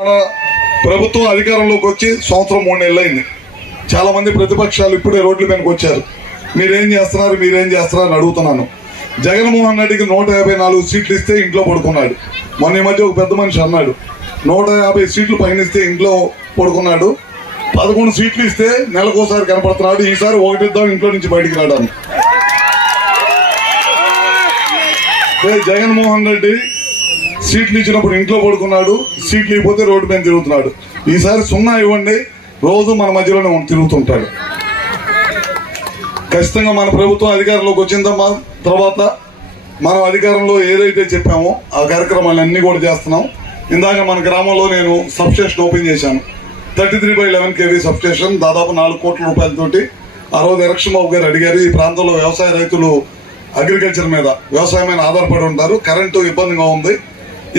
మన ప్రభుత్వం అధికారంలోకి వచ్చి సంవత్సరం మూడు నెలలు అయింది చాలా మంది ప్రతిపక్షాలు ఇప్పుడే రోడ్ల మీదకి వచ్చారు. మీరేం చేస్తున్నారు మీరేం చేస్తున్నారు అని అడుగుతున్నాను. జగన్మోహన్ రెడ్డికి నూట యాభై నాలుగు సీట్లు ఇస్తే ఇంట్లో పడుకున్నాడు. మొన్న ఈ మధ్య ఒక పెద్ద మనిషి అన్నాడు నూట యాభై సీట్లు పైన ఇస్తే ఇంట్లో పడుకున్నాడు. పదకొండు సీట్లు ఇస్తే నెలకోసారి కనపడుతున్నాడు ఈసారి ఒకటిద్దాం ఇంట్లో నుంచి బయటికి రావడానికి. జగన్మోహన్ రెడ్డి సీట్లు ఇచ్చినప్పుడు ఇంట్లో పడుకున్నాడు సీట్లు ఇవ్వకపోతే రోడ్డు మీద తిరుగుతున్నాడు. ఈసారి సున్నా ఇవ్వండి రోజు మన మధ్యలోనే తిరుగుతుంటాడు. ఖచ్చితంగా మన ప్రభుత్వం అధికారంలోకి వచ్చిన మా- తర్వాత మనం అధికారంలో ఏదైతే చెప్పామో ఆ కార్యక్రమాలన్నీ కూడా చేస్తున్నాం. ఇందాక మన గ్రామంలో నేను సబ్స్టేషన్ ఓపెన్ చేశాను. Thirty three by eleven KV substation దాదాపు నాలుగు కోట్ల రూపాయలతోటి ఆ రోజు ఎలక్షన్ బాబు గారు అడిగారు. ఈ ప్రాంతంలో వ్యవసాయ రైతులు అగ్రికల్చర్ మీద వ్యవసాయం మీద ఆధారపడి ఉంటారు. కరెంటు ఇబ్బందిగా ఉంది.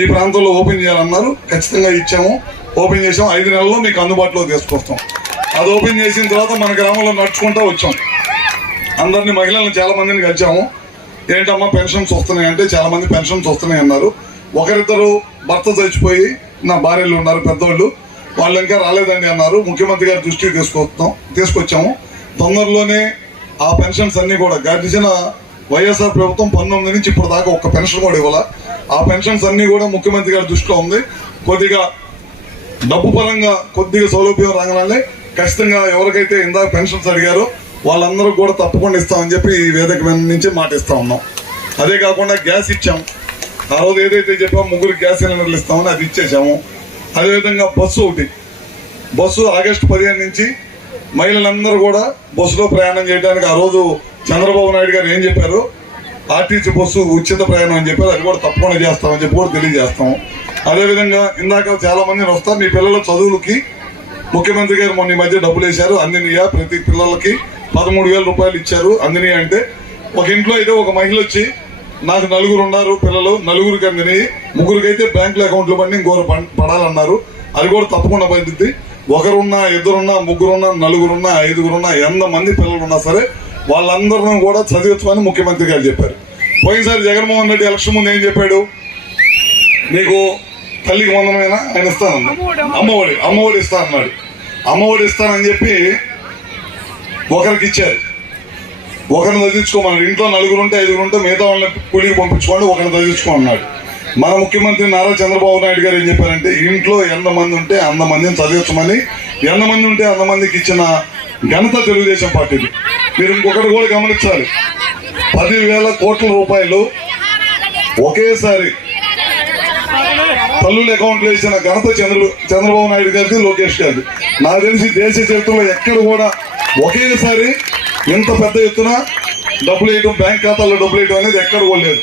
ఈ ప్రాంతంలో ఓపెన్ చేయాలన్నారు. ఖచ్చితంగా ఇచ్చాము. ఓపెన్ చేసాము. ఐదు నెలల్లో మీకు అందుబాటులో తీసుకొస్తాం. అది ఓపెన్ చేసిన తర్వాత మన గ్రామంలో నడుచుకుంటూ వచ్చాం. అందరినీ మహిళలను చాలా మందిని కలిసాము. ఏంటమ్మా పెన్షన్స్ వస్తున్నాయి అంటే చాలా మంది పెన్షన్స్ వస్తున్నాయి అన్నారు. ఒకరిద్దరు భర్త చచ్చిపోయి నా భార్యలు ఉన్నారు పెద్దోళ్ళు. వాళ్ళు ఇంకా రాలేదండి అన్నారు. ముఖ్యమంత్రి గారి దృష్టికి తీసుకొస్తాం తీసుకొచ్చాము. తొందరలోనే ఆ పెన్షన్స్ అన్నీ కూడా గడిచిన వైఎస్ఆర్ ప్రభుత్వం పంతొమ్మిది నుంచి ఇప్పుడు దాకా ఒక్క పెన్షన్ కూడా ఇవ్వాల? ఆ పెన్షన్స్ అన్ని కూడా ముఖ్యమంత్రి గారి దృష్టిలో ఉంది. కొద్దిగా డబ్బు పరంగా కొద్దిగా సౌలభ్యం రాగానే ఖచ్చితంగా ఎవరికైతే ఇందాక పెన్షన్స్ అడిగారో వాళ్ళందరూ కూడా తప్పకుండా ఇస్తామని చెప్పి ఈ వేదిక నుంచి మాట ఇస్తా ఉన్నాం. అదే కాకుండా గ్యాస్ ఇచ్చాం. ఆ రోజు ఏదైతే చెప్పామో ముగ్గురు గ్యాస్ సిలిండర్లు ఇస్తామని అది ఇచ్చేసాము అదేవిధంగా బస్సు ఒకటి. బస్సు ఆగస్టు పదిహేను నుంచి మహిళలందరూ కూడా బస్సులో ప్రయాణం చేయడానికి ఆ రోజు చంద్రబాబు నాయుడు గారు ఏం చెప్పారు? ఆర్టీసీ బస్సు ఉచిత ప్రయాణం అని చెప్పారు అది కూడా తప్పకుండా చేస్తామని చెప్పి కూడా తెలియజేస్తాము అదేవిధంగా ఇందాక చాలా మంది వస్తారు. మీ పిల్లల చదువులకి ముఖ్యమంత్రి గారు మొన్న మధ్య డబ్బులు వేశారు. అందినయా ప్రతి పిల్లలకి పదమూడు వేల రూపాయలు ఇచ్చారు. అందినీయా అంటే ఒక ఇంట్లో అయితే ఒక మహిళ వచ్చి నాకు నలుగురు ఉన్నారు పిల్లలు నలుగురికి అందిని ముగ్గురికి అయితే బ్యాంకుల అకౌంట్లు పడి ఇంకోరు పడాలన్నారు. అది కూడా తప్పకుండా పండుద్ది ఒకరున్నా ఇద్దరున్నా ముగ్గురున్నా నలుగురున్నా ఐదుగురున్నా ఎంత మంది పిల్లలు ఉన్నా సరే వాళ్ళందరినీ కూడా చదివించమని ముఖ్యమంత్రి గారు చెప్పారు. పోయినసారి జగన్మోహన్ రెడ్డి ఎలక్షన్ ముందు ఏం చెప్పాడు? నీకు తల్లికి మందమైనా ఆయన ఇస్తానన్నాడు. అమ్మఒడి అమ్మఒడి ఇస్తా అన్నాడు అమ్మఒడి ఇస్తానని చెప్పి ఒకరికి ఇచ్చారు. ఒకరిని చదివించుకోమన్నాడు ఇంట్లో నలుగురు ఉంటే ఐదుగురు ఉంటే మిగతా వాళ్ళని కూలికి పంపించుకోండి ఒకరిని చదివించుకోమన్నాడు మన ముఖ్యమంత్రి నారా చంద్రబాబు నాయుడు గారు ఏం చెప్పారంటే ఇంట్లో ఎంతమంది ఉంటే అంతమందిని చదివించమని ఎంతమంది ఉంటే అంతమందికి ఇచ్చిన ఘనత తెలుగుదేశం పార్టీది. మీరు ఇంకొకటి కూడా గమనించాలి. పదివేల కోట్ల రూపాయలు ఒకేసారి తల్లుల అకౌంట్లో వేసిన ఘనత చంద్ర చంద్రబాబు నాయుడు గారిది లోకేష్ గారిది. నాకు తెలిసి దేశ చరిత్రలో ఎక్కడ కూడా ఒకేసారి ఇంత పెద్ద ఎత్తున డబ్బులు వేయడం బ్యాంక్ ఖాతాల్లో డబ్బులు వేయడం అనేది ఎక్కడ కూడా లేదు.